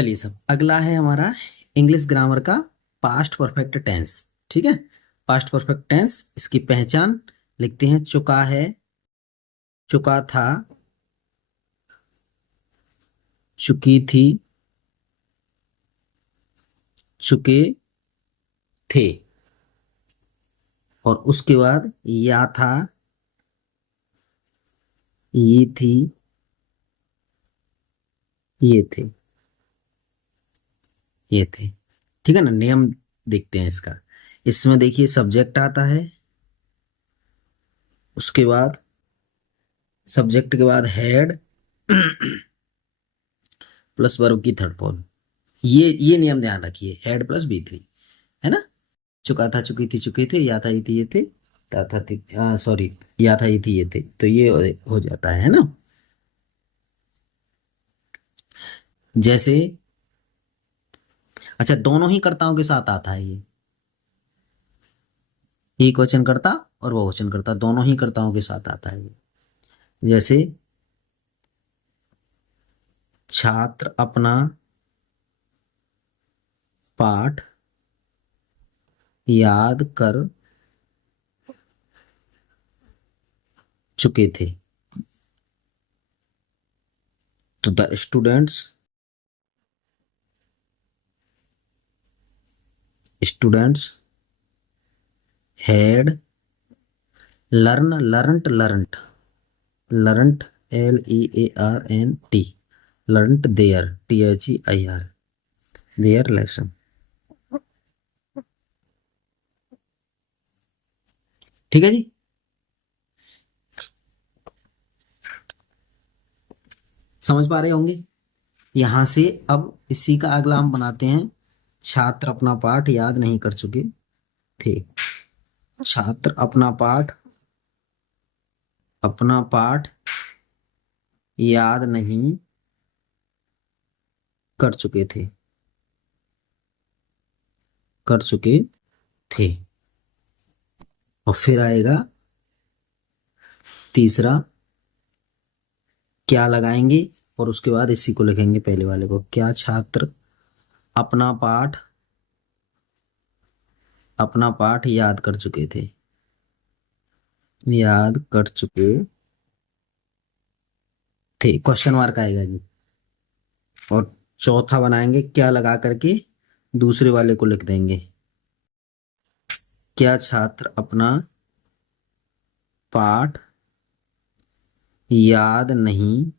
चलिए सब, अगला है हमारा इंग्लिश ग्रामर का पास्ट परफेक्ट टेंस। ठीक है, पास्ट परफेक्ट टेंस, इसकी पहचान लिखते हैं। चुका है, चुका था, चुकी थी, चुके थे। और उसके बाद या था, ये थी, ये थे, ये थे। ठीक है ना, नियम देखते हैं इसका। इसमें देखिए सब्जेक्ट आता है, उसके बाद सब्जेक्ट के बाद हेड प्लस वर्ब की थर्ड फॉर्म। ये नियम ध्यान रखिए, हेड प्लस बी थ्री, है ना। चुका था, चुकी थी, चुके थे, या था, ये थी, ये थे, ता था थी, सॉरी, या था, ये थी, ये थे। तो ये हो जाता है ना। जैसे, अच्छा, दोनों ही कर्ताओं के साथ आता है ये, एक वचन कर्ता और बहुवचन कर्ता दोनों ही कर्ताओं के साथ आता है ये। जैसे छात्र अपना पाठ याद कर चुके थे। तो the students had learnt LEARNT, learnt their THEIR, their lesson. ठीक है जी। समझ पा रहे होंगे। यहां से अब इसी का अगला हम बनाते हैं। छात्र अपना पाठ याद नहीं कर चुके थे। छात्र अपना पाठ याद नहीं कर चुके थे, कर चुके थे। और फिर आएगा तीसरा, क्या लगाएंगे और उसके बाद इसी को लिखेंगे पहले वाले को। क्या छात्र अपना पाठ याद कर चुके थे, याद कर चुके थे, क्वेश्चन मार्क आएगा जी। और चौथा बनाएंगे, क्या लगा करके दूसरे वाले को लिख देंगे। क्या छात्र अपना पाठ याद नहीं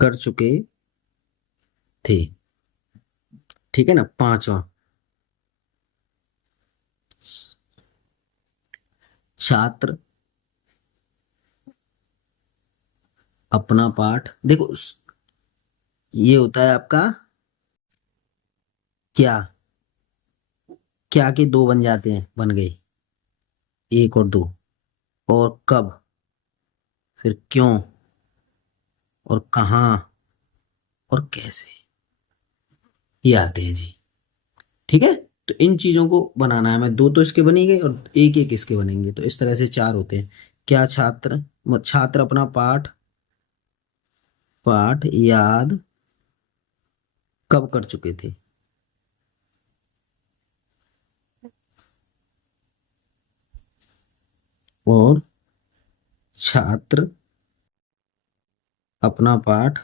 कर चुके थे। ठीक है ना। पांचवा, छात्र अपना पाठ, देखो ये होता है आपका क्या, क्या के दो बन जाते हैं, बन गए एक और दो। और कब, फिर क्यों, और कहाँ, और कैसे, ये आते हैं जी। ठीक है। तो इन चीजों को बनाना है हमें। दो तो इसके बनी गए और एक एक इसके बनेंगे, तो इस तरह से चार होते हैं। क्या छात्र अपना पाठ याद कब कर चुके थे। और छात्र अपना पाठ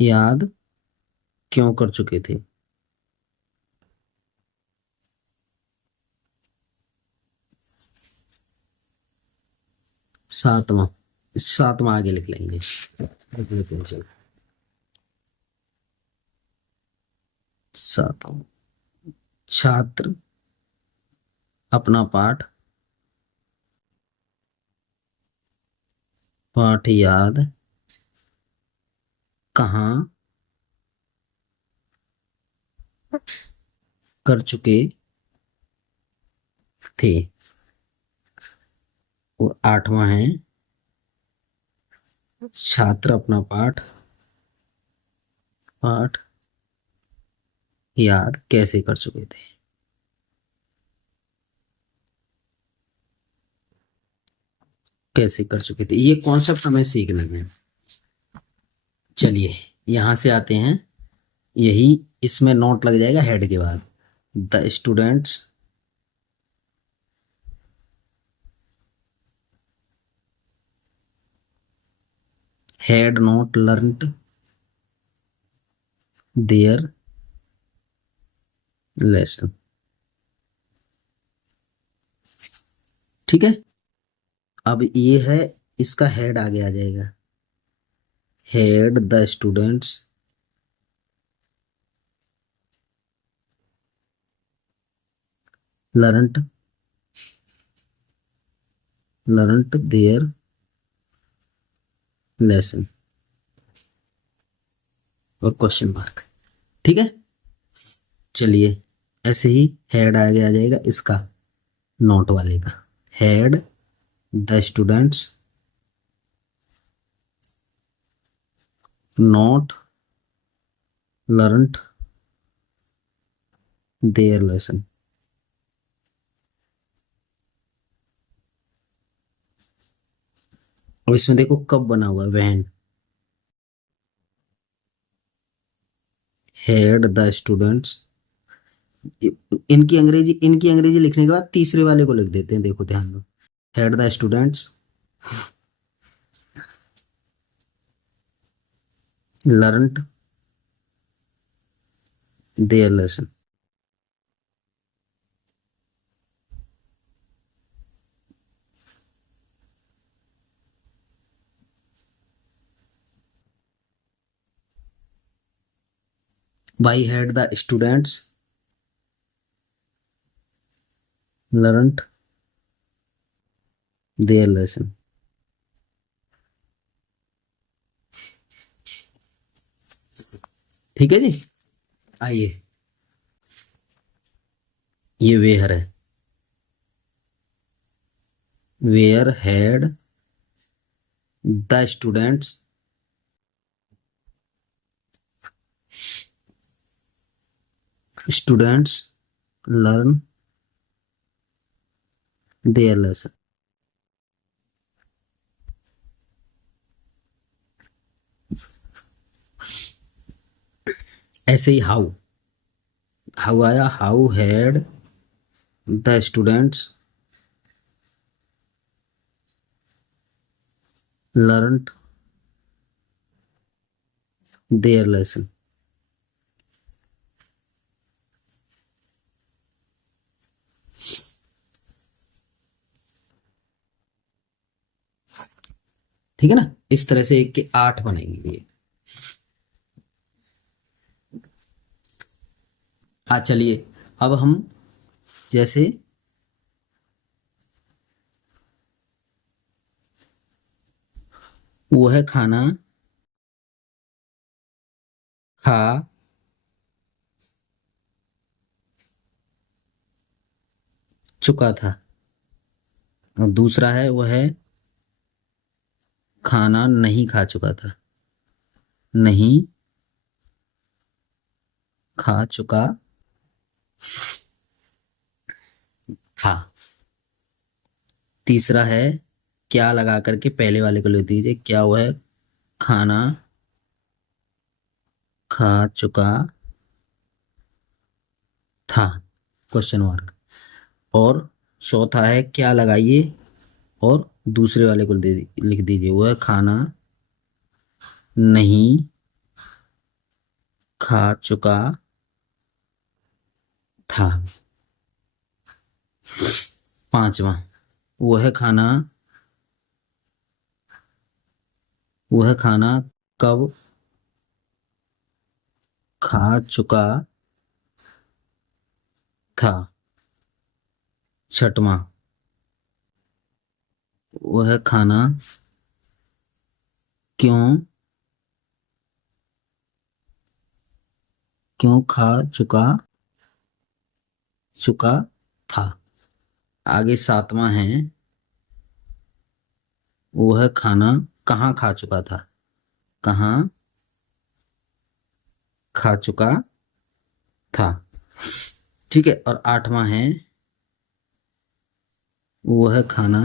याद क्यों कर चुके थे। सातवां, सातवां आगे लिख लेंगे, लिख लेते हैं, चलो। सातवां, छात्र अपना पाठ याद कहाँ कर चुके थे। और आठवां है, छात्र अपना पाठ याद कैसे कर चुके थे। कैसे कर चुके थे, ये कॉन्सेप्ट हमें सीखना है। चलिए यहां से आते हैं, यही इसमें नोट लग जाएगा हेड के बाद। The students had not learned there lesson. ठीक है, अब ये है, इसका हेड आगे आ जाएगा। Had the students learned there lesson और क्वेश्चन मार्क। ठीक है, चलिए ऐसे ही हेड आगे आ जाएगा इसका, नोट वाले का। Had the students not learned there lesson. अब इसमें देखो कब बना हुआ है, व्हेन। हैड द स्टूडेंट्स, इनकी अंग्रेजी लिखने के बाद तीसरे वाले को लिख देते हैं, देखो ध्यान दो। Had the students learned there lesson. Why had the students learned their lesson? ठीक है जी, आइए, ये वेयर है। Where had the students learn their lesson. ऐसे ही हाउ, हाउ आया, how had the students learn their lesson. ठीक है ना, इस तरह से एक के 8 बनेंगे ये। हाँ चलिए, अब हम जैसे वो है खाना खा चुका था, और दूसरा है वो है खाना नहीं खा चुका था, नहीं खा चुका था। तीसरा है क्या लगा करके पहले वाले को लिख दीजिए, क्या वो है खाना खा चुका था, क्वेश्चन मार्क। और चौथा है क्या लगाइए और दूसरे वाले को लिख दीजिए, वो है खाना नहीं खा चुका था। पांचवा, वो है खाना, वो है खाना कब खा चुका था। छठवां, वो है खाना क्यों क्यों खा चुका चुका था। आगे सातवां है, वो है खाना कहाँ खा चुका था, कहाँ खा चुका था। ठीक है, और आठवां है, वो है खाना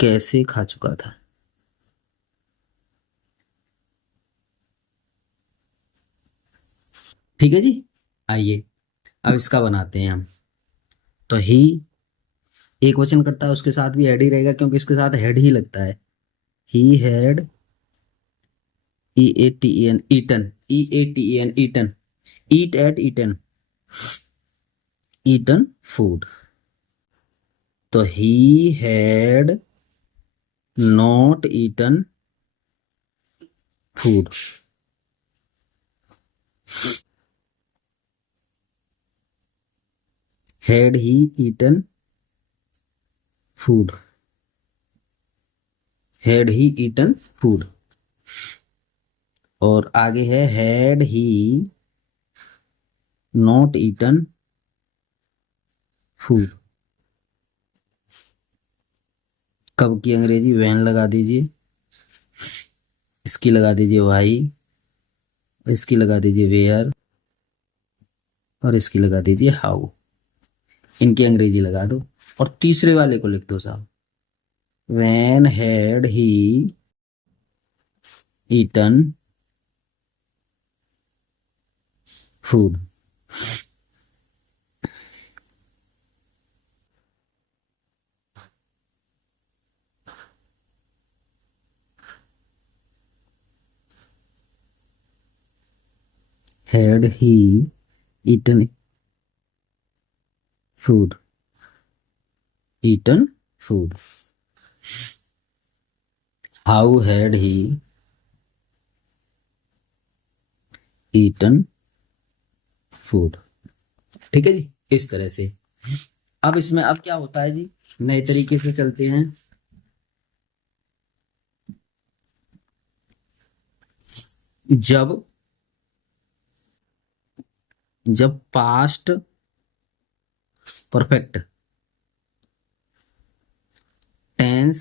कैसे खा चुका था। ठीक है जी। आइए अब इसका बनाते हैं हम। तो ही एक वचन करता है, उसके साथ भी हेड ही रहेगा क्योंकि इसके साथ हेड ही लगता है। He had, E A T E N, eaten, E A T E N, eaten, eat ate eaten, eaten food. तो he had not eaten food. Had he eaten food, had he eaten food. और आगे है had he not eaten food. कब की अंग्रेजी van लगा दीजिए, इसकी लगा दीजिए वाई, इसकी लगा दीजिए वेयर, और इसकी लगा दीजिए हाउ। इनकी अंग्रेजी लगा दो और तीसरे वाले को लिख दो साहब। When had he eaten food. Had he eaten food, eaten food. How had he eaten food. ठीक है जी, इस तरह से। अब इसमें अब क्या होता है जी, नए तरीके से चलते हैं। जब जब पास्ट परफेक्ट टेंस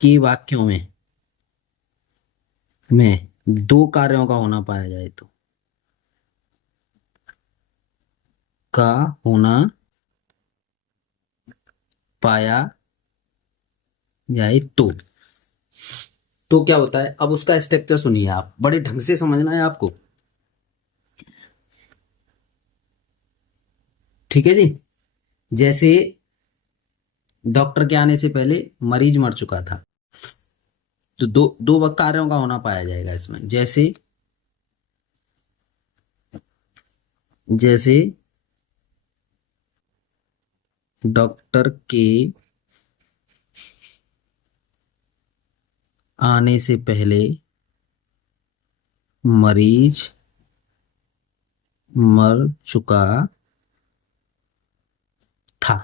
के वाक्यों में दो कार्यों का होना पाया जाए तो, का होना पाया जाए तो क्या होता है। अब उसका स्ट्रक्चर सुनिए, आप बड़े ढंग से समझना है आपको। ठीक है जी। जैसे डॉक्टर के आने से पहले मरीज मर चुका था, तो दो दो कार्यों का होना पाया जाएगा इसमें। जैसे जैसे डॉक्टर के आने से पहले मरीज मर चुका था।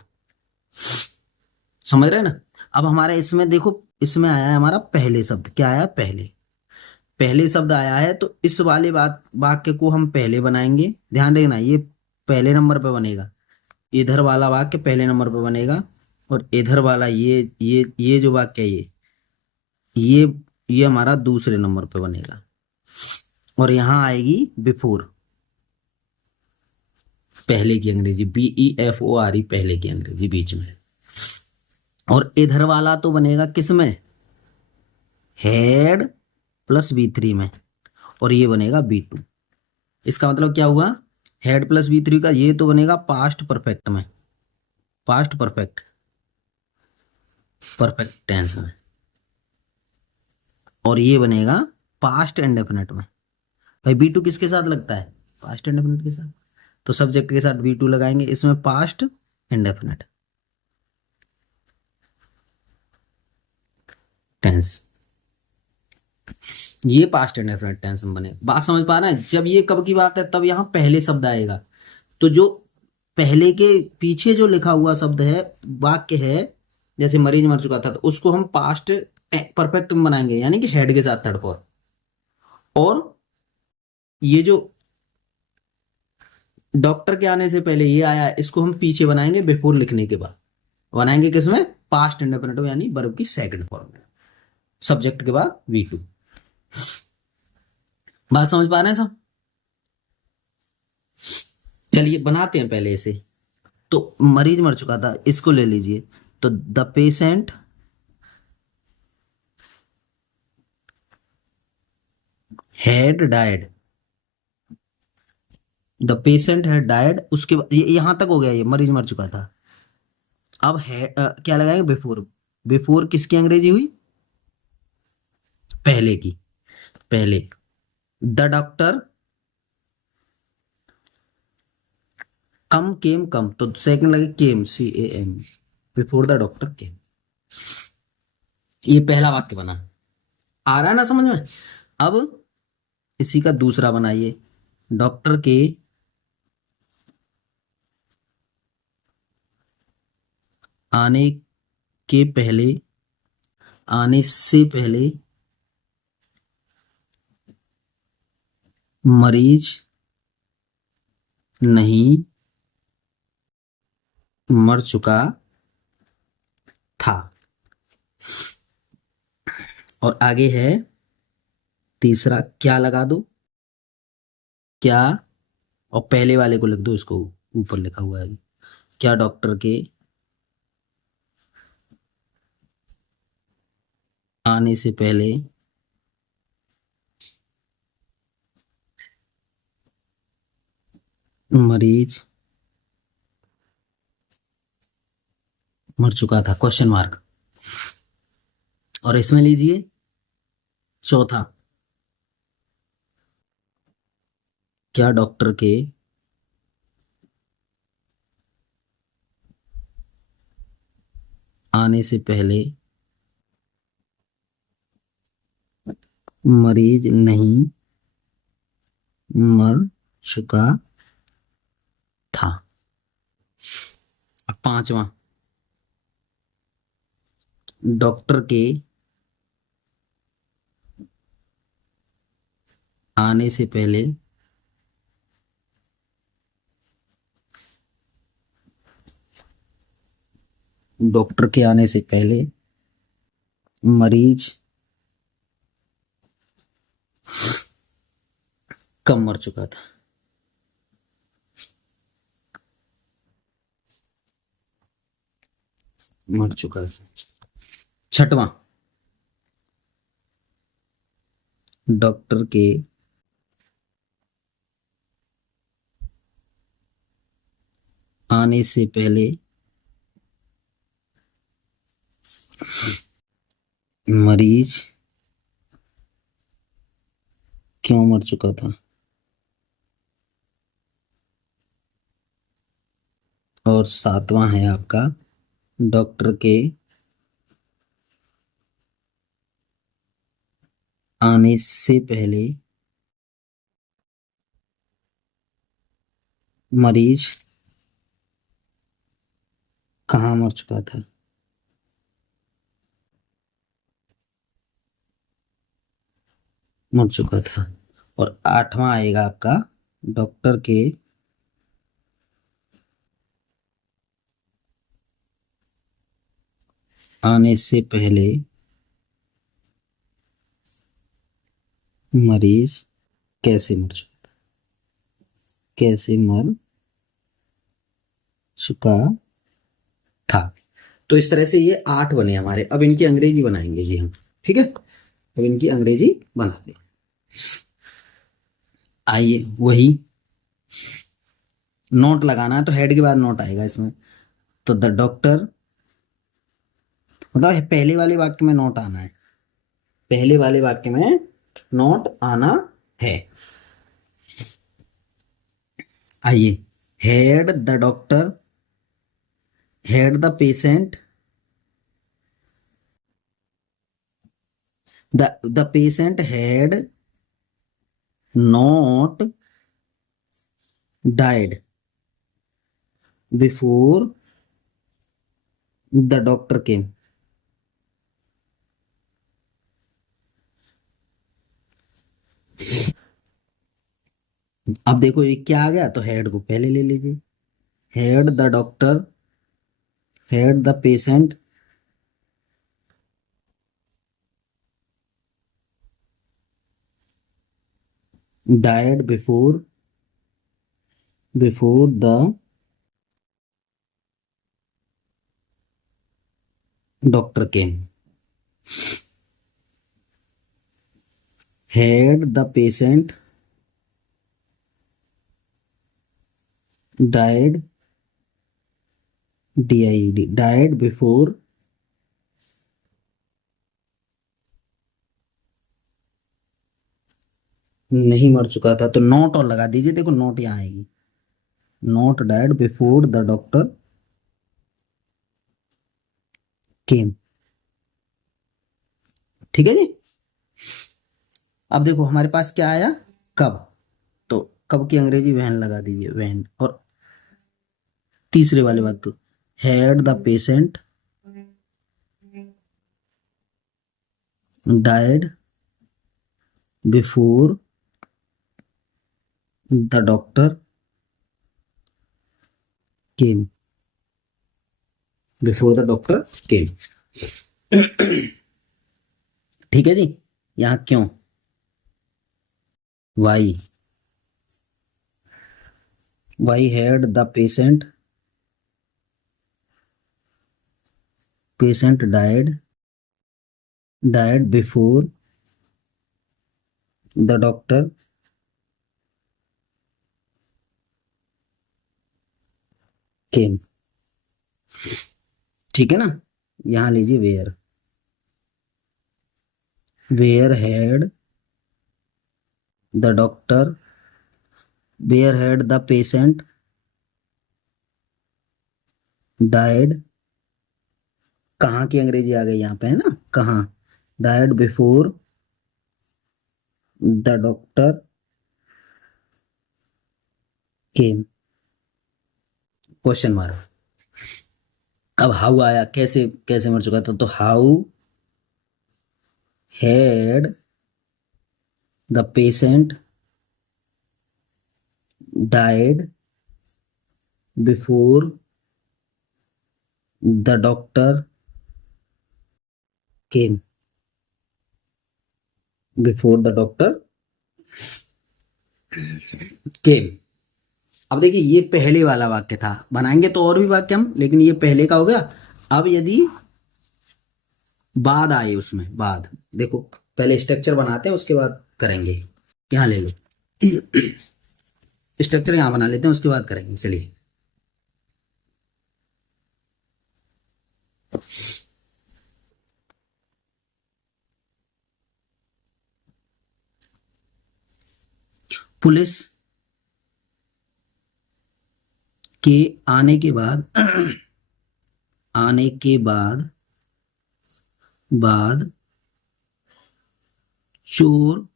समझ रहे हैं ना। अब हमारे इसमें देखो, इसमें आया है हमारा पहले शब्द। क्या आया, पहले पहले शब्द आया है, तो इस वाले बात वाक्य को हम पहले बनाएंगे। ध्यान रखना, ये पहले नंबर पे बनेगा। इधर वाला वाक्य पहले नंबर पे बनेगा, और इधर वाला ये जो वाक्य है ये ये हमारा दूसरे नंबर पे बनेगा। और यहां आएगी बिफोर, पहले की अंग्रेजी, BEFORE, पहले की अंग्रेजी बीच में। और इधर वाला तो बनेगा किसमें, हेड प्लस B3 में, और ये बनेगा B2। इसका मतलब क्या हुआ, हेड प्लस B3 का ये तो बनेगा पास्ट परफेक्ट में, पास्ट परफेक्ट परफेक्ट टेंस में, और ये बनेगा पास्ट इंडेफिनिट में। भाई B2 किसके साथ लगता है, पास्ट इंडेफिनिट के साथ। तो सब्जेक्ट के साथ B2 लगाएंगे, इसमें पास्ट इंडेफिनिट टेंस, ये पास्ट इंडेफिनिट टेंस में बने। बात समझ पा रहे हैं। जब ये कब की बात है, तब यहाँ पहले शब्द आएगा। तो जो पहले के पीछे जो लिखा हुआ शब्द है, वाक्य है, जैसे मरीज मर चुका था, तो उसको हम पास्ट परफेक्ट में बनाएंगे, यानी कि हेड के साथ थर्ड पर। और ये जो डॉक्टर के आने से पहले ये आया, इसको हम पीछे बनाएंगे बिफोर लिखने के बाद। बनाएंगे किसमें, पास्ट इंडेफिनिट में, यानी वर्ब की सेकंड फॉर्म में, सब्जेक्ट के बाद V2। बात समझ पा रहे हैं सब। चलिए बनाते हैं पहले इसे। तो मरीज मर चुका था, इसको ले लीजिए। तो the patient had died, the patient had died, उसके बाद यहां तक हो गया, ये मरीज मर चुका था। अब है क्या लगाएंगे, बिफोर। बिफोर किसकी अंग्रेजी हुई, पहले की, पहले। द डॉक्टर कम केम कम, तो सेकंड लगे केम, CAM, बिफोर द डॉक्टर केम। ये पहला वाक्य बना, आ रहा है ना समझ में। अब इसी का दूसरा बनाइए, डॉक्टर के आने के पहले, आने से पहले मरीज नहीं मर चुका था। और आगे है तीसरा, क्या लगा दो, क्या, और पहले वाले को लिख दो, इसको ऊपर लिखा हुआ है, क्या डॉक्टर के आने से पहले मरीज मर चुका था, क्वेश्चन मार्क। और इसमें लीजिए चौथा, क्या डॉक्टर के आने से पहले मरीज नहीं मर चुका था। अब पांचवा, डॉक्टर के आने से पहले डॉक्टर के आने से पहले मरीज कब मर चुका था। मर चुका था। छठवां, डॉक्टर के आने से पहले मरीज क्यों मर चुका था। और सातवां है आपका, डॉक्टर के आने से पहले मरीज कहाँ मर चुका था। मर चुका था। और आठवां आएगा आपका, डॉक्टर के आने से पहले मरीज कैसे मर चुका था, कैसे मर चुका था। तो इस तरह से ये 8 बने हमारे। अब इनकी अंग्रेजी बनाएंगे जी हम, ठीक है। अब इनकी अंग्रेजी बनाते हैं। आइए, वही नोट लगाना है, तो हेड के बाद नोट आएगा इसमें। तो द डॉक्टर, मतलब पहले वाले वाक्य में नोट आना है, पहले वाले वाक्य में नोट आना है। आइए, head the doctor, head the patient, the patient had not died before the doctor केम। अब देखो ये क्या आ गया, तो हेड को पहले ले लीजिए, head the doctor had the patient died before the doctor came, had the patient died, died before नहीं मर चुका था, तो नॉट और लगा दीजिए, देखो नॉट यहाँ आएगी, not died before the doctor came. ठीक है जी। अब देखो हमारे पास क्या आया, कब, तो कब की अंग्रेजी वैन लगा दीजिए, वैन। और तीसरे वाले बात को, had the patient died before the doctor came, before the doctor came. ठीक है जी। यहाँ क्यों, why, why had the patient died before the doctor came. ठीक है ना। यहां लीजिए where had the doctor, where had the patient died, कहाँ की अंग्रेजी आ गई यहाँ पे, है ना, कहाँ, died before the doctor came, question mark. अब हाउ आया, कैसे कैसे मर चुका था, तो how had the patient died before the doctor came, before the doctor केम। अब देखिए ये पहले वाला वाक्य था, बनाएंगे तो और भी वाक्य हम, लेकिन ये पहले का हो गया। अब यदि बाद आए उसमें, बाद देखो, पहले स्ट्रक्चर बनाते हैं उसके बाद करेंगे। यहाँ ले लो, स्ट्रक्चर यहाँ बना लेते हैं उसके बाद करेंगे, चलिए। पुलिस के आने के बाद आने के बाद चोर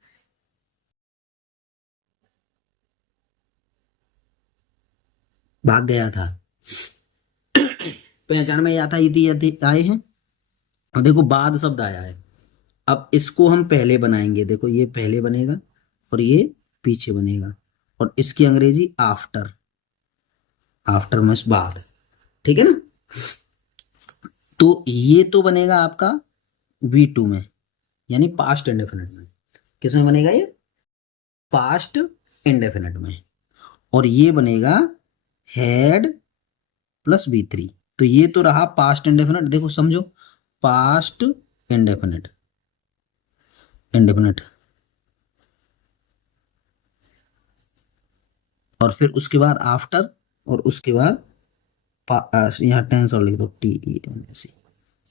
भाग गया था। पहचान में आता यदि आए हैं, और देखो बाद शब्द आया है। अब इसको हम पहले बनाएंगे, देखो ये पहले बनेगा और ये पीछे बनेगा, और इसकी अंग्रेजी आफ्टर, आफ्टर मीन्स बाद। ठीक है ना। तो ये तो बनेगा आपका V2 में, यानी पास्ट इंडेफिनिट में। किस में बनेगा ये, पास्ट इंडेफिनिट में। और ये बनेगा हैड प्लस V3। तो ये तो रहा पास्ट इंडेफिनिट, देखो समझो, पास्ट इंडेफिनिट, इंडेफिनिट, और फिर उसके बाद आफ्टर, और उसके बाद यहाँ टेंस और लिख दो, TENS,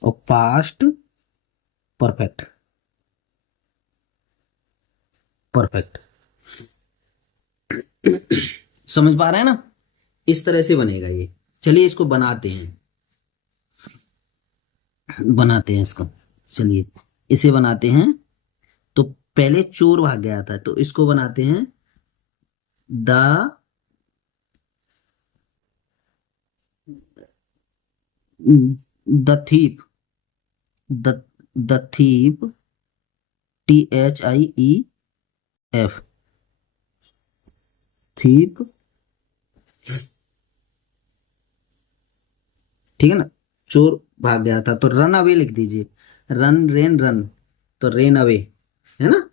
और पास्ट परफेक्ट, परफेक्ट। समझ पा रहे हैं ना, इस तरह से बनेगा ये। चलिए इसको बनाते हैं, इसको, चलिए इसे बनाते हैं। तो पहले चोर भाग गया था, तो इसको बनाते हैं the thief, the thief, THIEF, thief. ठीक है ना, चोर भाग गया था, तो रन अवे लिख दीजिए, रन रेन रन, तो रेन अवे, है ना।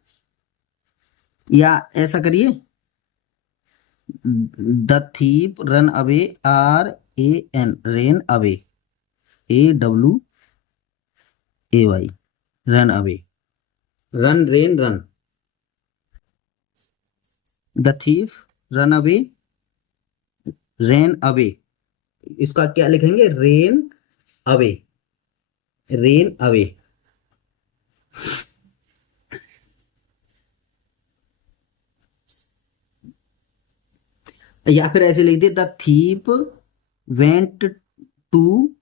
या ऐसा करिए, the thief run away, RAN, ran away, AWE, A Y, run away, run ran run, the thief run away, ran away, इसका क्या लिखेंगे, रेन अवे, रेन अवे। या फिर ऐसे लिख दे, the thief went to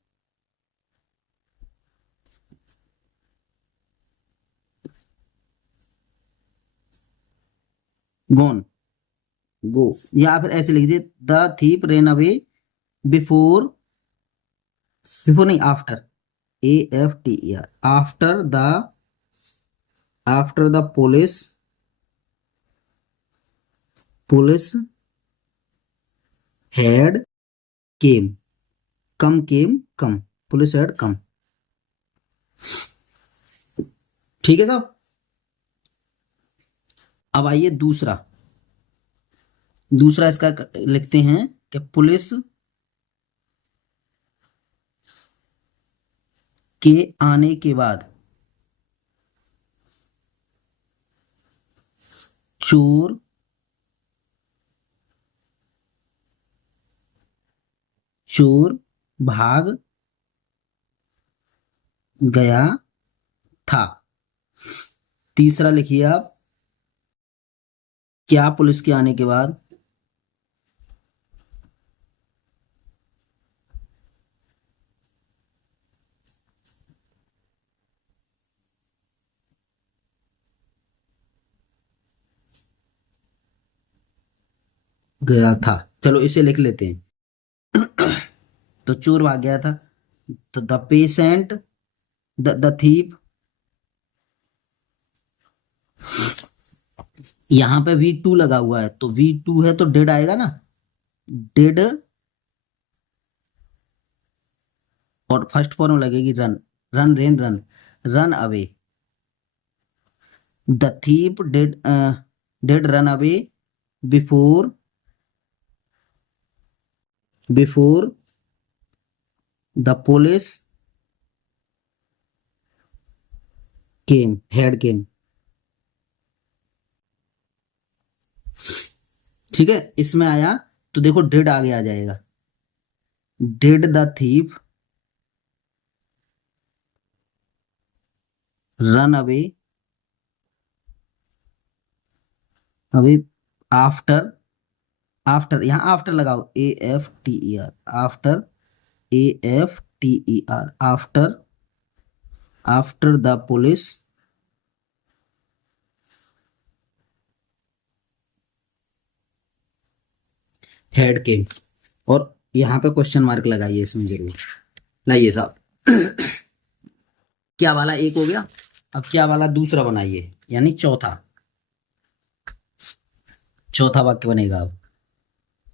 gone, go, या फिर ऐसे लिख दे, the thief ran away before, before नहीं, after, A F T E R, after the police had came, come, police had come. ठीक है साहब। अब आइए दूसरा, दूसरा इसका लिखते हैं कि पुलिस के आने के बाद चोर चोर भाग गया था। तीसरा लिखिए आप, क्या पुलिस के आने के बाद गया था। चलो इसे लिख लेते हैं। तो चोर भाग गया था, तो द पेशेंट, द थीप, यहां पे V2 लगा हुआ है, तो V2 है तो डेड आएगा ना, डेड, और फर्स्ट फॉर्म लगेगी run, run ran run, run away, the thief did run away before, before the police had came. ठीक है, इसमें आया तो देखो डेड आगे आ जाएगा, did the thief run away, अभी आफ्टर, आफ्टर यहां आफ्टर लगाओ, AFTER, after, AFTER, after, after the police had came, और यहाँ पे क्वेश्चन मार्क लगाइए इसमें जरूर। लाइए साहब, क्या वाला एक हो गया, अब क्या वाला दूसरा बनाइए, यानी चौथा, चौथा वाक्य बनेगा अब,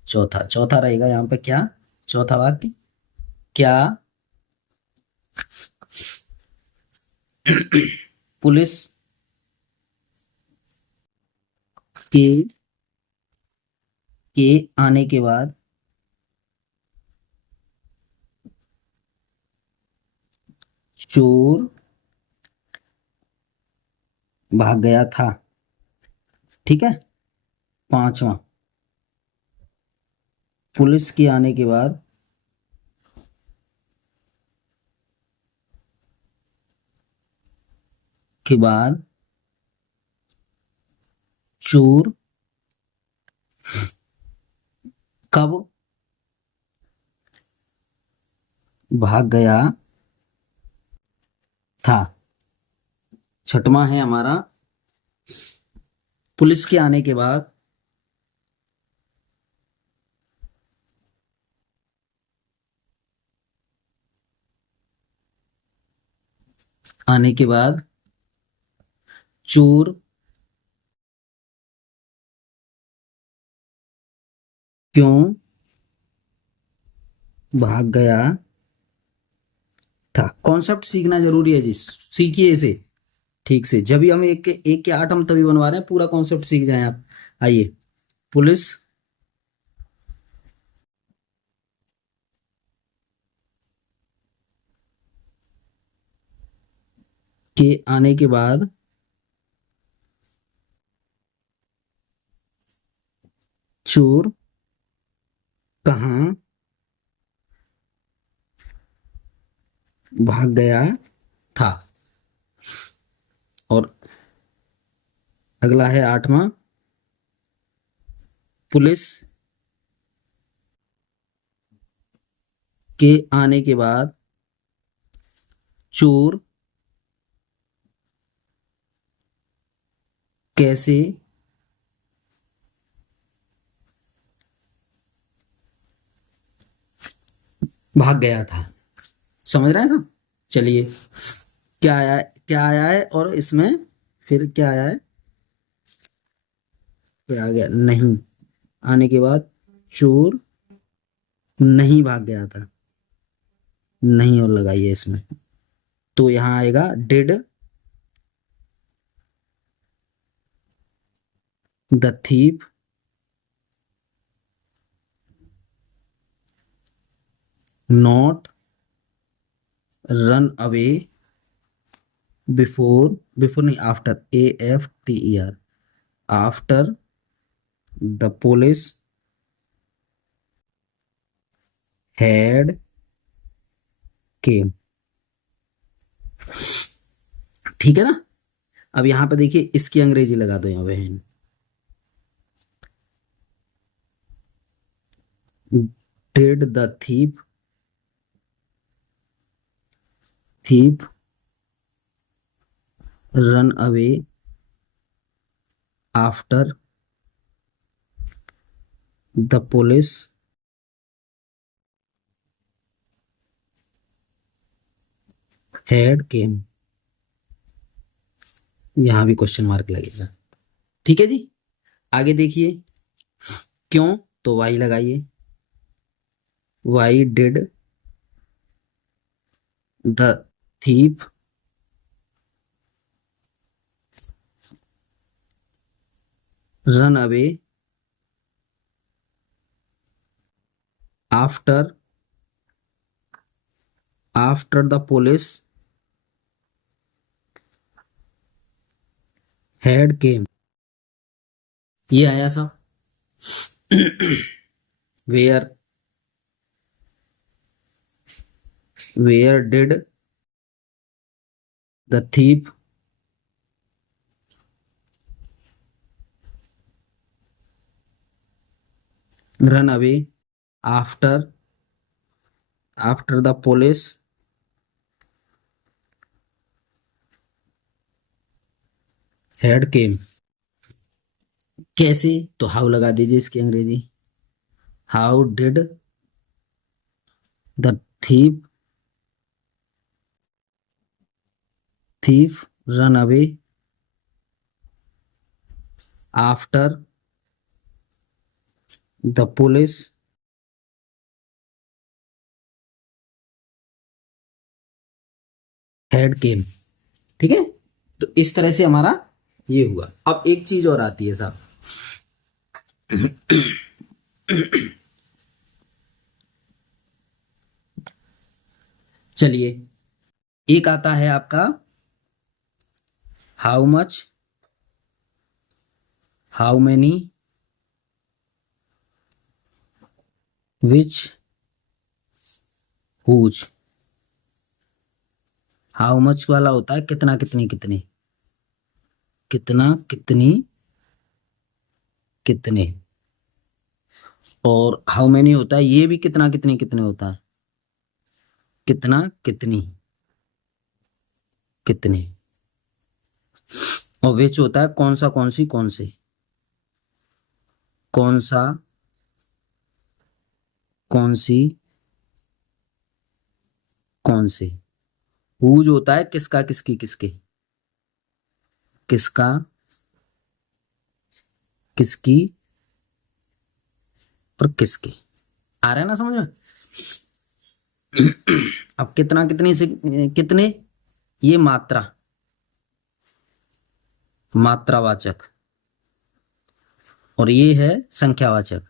चौथा चौथा रहेगा यहाँ पे क्या, चौथा वाक्य, क्या पुलिस के के आने के बाद चोर भाग गया था। ठीक है, पांचवा, पुलिस के आने के बाद चोर कब भाग गया था। छठवां है हमारा, पुलिस के आने के बाद चोर क्यों भाग गया था। कॉन्सेप्ट सीखना जरूरी है जी, सीखिए इसे ठीक से, जब भी हम एक के 8 हम तभी बनवा रहे हैं, पूरा कॉन्सेप्ट सीख जाएं आप। आइए, पुलिस के आने के बाद चोर कहाँ भाग गया था। और अगला है 8वां, पुलिस के आने के बाद चोर कैसे भाग गया था। समझ रहे हैं सब। चलिए, क्या आया है और इसमें फिर क्या आया है, फिर आ गया नहीं, आने के बाद चोर नहीं भाग गया था, नहीं और लगाइए इसमें, तो यहाँ आएगा did the thief not run away before नहीं, after, AFTER, after the police had came. ठीक है ना। अब यहां पे देखिए, इसकी अंग्रेजी लगा दो यहाँ पे, did the thief run away after the police had केम। यहां भी क्वेश्चन मार्क लगेगा। ठीक है जी। आगे देखिए, क्यों, तो वाई लगाइए, why did the thief run away after the police had came. ये आया सा। Where did the thief run away after the police had came. कैसे, तो हाउ लगा दीजिए इसकी अंग्रेजी, how did the thief run away after the police had came. ठीक है। तो इस तरह से हमारा ये हुआ। अब एक चीज और आती है साहब, चलिए, एक आता है आपका how much, how many, which, whose. How much वाला होता है कितना कितनी कितने, कितना कितनी कितने, और हाउ मैनी होता है ये भी कितना कितनी कितने होता है, कितना कितनी कितने। और विच होता है कौन सा कौन सी कौन से, कौन सा कौन सी कौन से। हुज होता है किसका किसकी किसके, किसका किसकी और किसके। आ रहा है ना समझ में। अब कितना कितनी से कितने, ये मात्रावाचक, और ये है संख्यावाचक।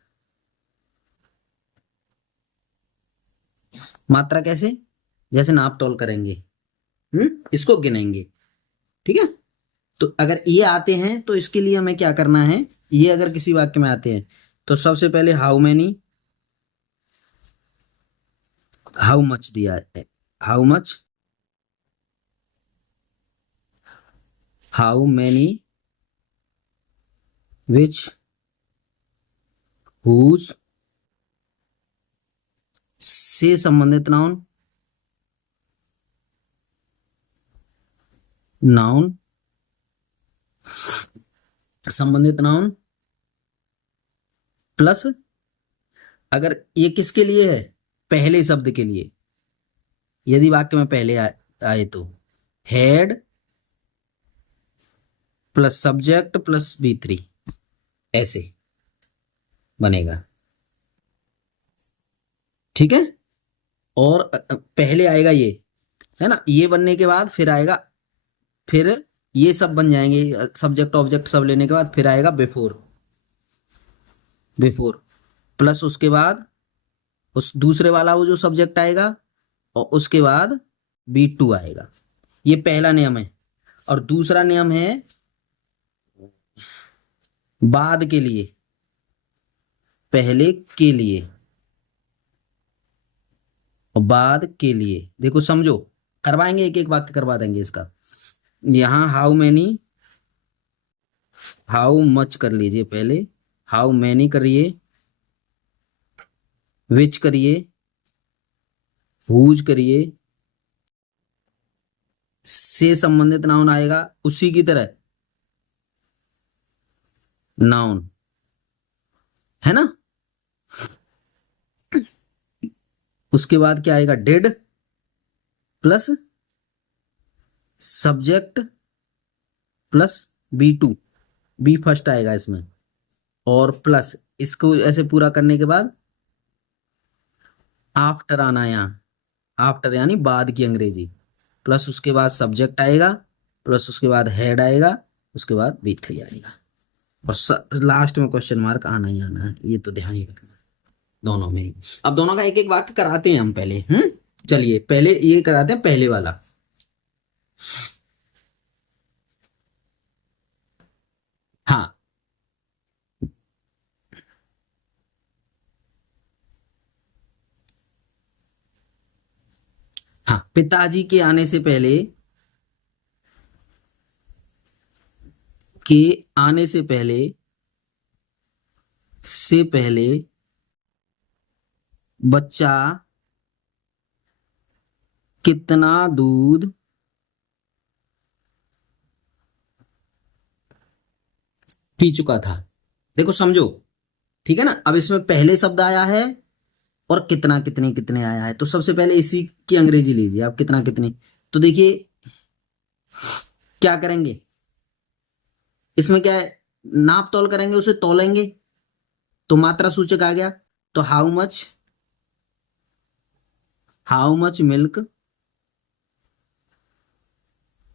मात्रा कैसे, जैसे नाप तोल करेंगे, इसको गिनेंगे, ठीक है। तो अगर ये आते हैं तो इसके लिए हमें क्या करना है, ये अगर किसी वाक्य में आते हैं तो सबसे पहले हाउ मैनी, हाउ मच दिया है, how much, how many, which, whose से संबंधित नाउन, नाउन संबंधित नाउन प्लस, अगर ये किसके लिए है, पहले शब्द के लिए, यदि वाक्य में पहले आए तो head plus subject plus B3, ऐसे बनेगा। ठीक है। और पहले आएगा ये, है ना, ये बनने के बाद फिर आएगा, फिर ये सब बन जाएंगे सब्जेक्ट ऑब्जेक्ट सब लेने के बाद फिर आएगा बिफोर, बिफोर प्लस उसके बाद उस दूसरे वाला वो जो सब्जेक्ट आएगा और उसके बाद B2 आएगा। ये पहला नियम है। और दूसरा नियम है बाद के लिए, पहले के लिए और बाद के लिए। देखो समझो, करवाएंगे एक एक वाक्य करवा देंगे इसका। यहां हाउ मैनी, हाउ मच कर लीजिए पहले, हाउ मैनी करिए, विच करिए, हुज करिए, से संबंधित नाउन आएगा उसी की तरह, नाउन, है ना। उसके बाद क्या आएगा, did plus subject plus B2, B first आएगा इसमें, और प्लस इसको ऐसे पूरा करने के बाद आफ्टर आना, यहाँ आफ्टर यानी बाद की अंग्रेजी, प्लस उसके बाद सब्जेक्ट आएगा, प्लस उसके बाद हेड आएगा, उसके बाद B3 आएगा, और लास्ट में क्वेश्चन मार्क आना ही आना है, ये तो ध्यान ही रखना दोनों में ही। अब दोनों का एक एक वाक्य कराते हैं हम पहले। चलिए पहले ये कराते हैं, पहले वाला। हाँ, हाँ, पिताजी के आने से पहले, के आने से पहले बच्चा कितना दूध पी चुका था। देखो समझो, ठीक है ना। अब इसमें पहले शब्द आया है और कितना कितने कितने आया है, तो सबसे पहले इसी की अंग्रेजी लीजिए आप, कितना कितने। तो देखिए क्या करेंगे, इसमें क्या है, नाप तोल करेंगे, उसे तोलेंगे तो मात्रा सूचक आ गया। तो हाउ मच मिल्क,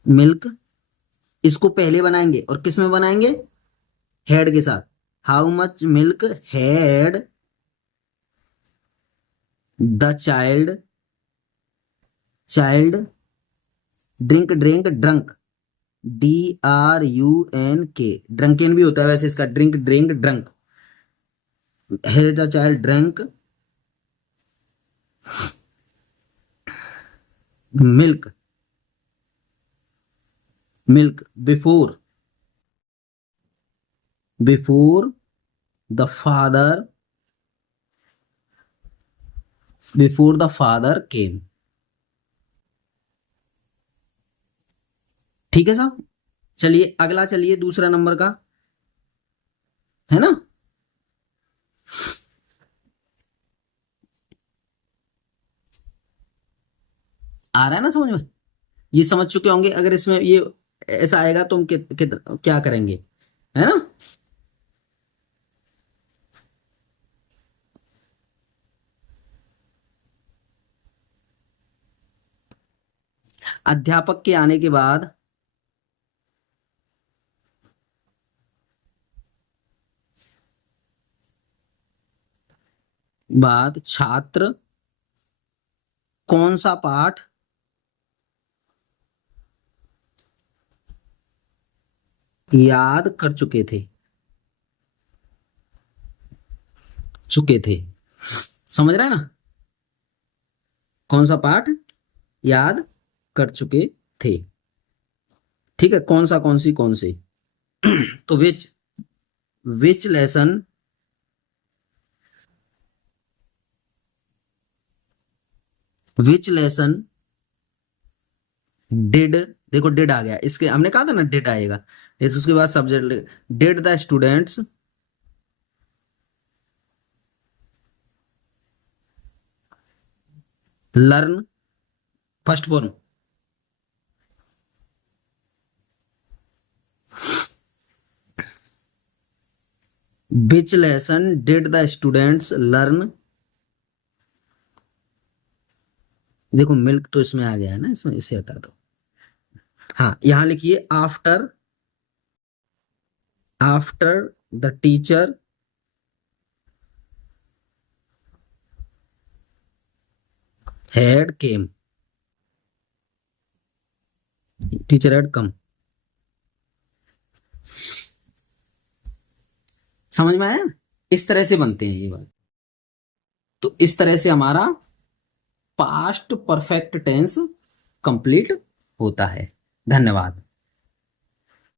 मिल्क, इसको पहले बनाएंगे और किस में बनाएंगे, हेड के साथ। How much milk had the child, child drink, drunk, DRUNK, ड्रंकेन भी होता है वैसे इसका, drink drunk, had the child drunk milk, milk before the father, before the father came. ठीक है साहब। चलिए अगला, चलिए दूसरा नंबर का, है ना। आ रहा है ना समझ में, ये समझ चुके होंगे। अगर इसमें ये ऐसा आएगा तो हम क्या करेंगे, है ना। अध्यापक के आने के बाद छात्र कौन सा पाठ याद कर चुके थे। चुके थे, समझ रहा है ना? कौन सा पाठ? याद कर चुके थे। ठीक है, कौन सा, कौन सी, कौन से? तो विच लेसन, विच लेसन डिड, देखो डिड आ गया, इसके हमने कहा था ना डिड आएगा, इस उसके बाद subject, did the students learn, first form, which lesson did the students learn, देखो मिल्क तो इसमें आ गया है ना, इसमें इसे हटा दो। हाँ, यहां लिखिए after, after the teacher had came, teacher had come. समझ में आया? इस तरह से बनते हैं ये बात। तो इस तरह से हमारा पास्ट परफेक्ट टेंस कंप्लीट होता है। धन्यवाद।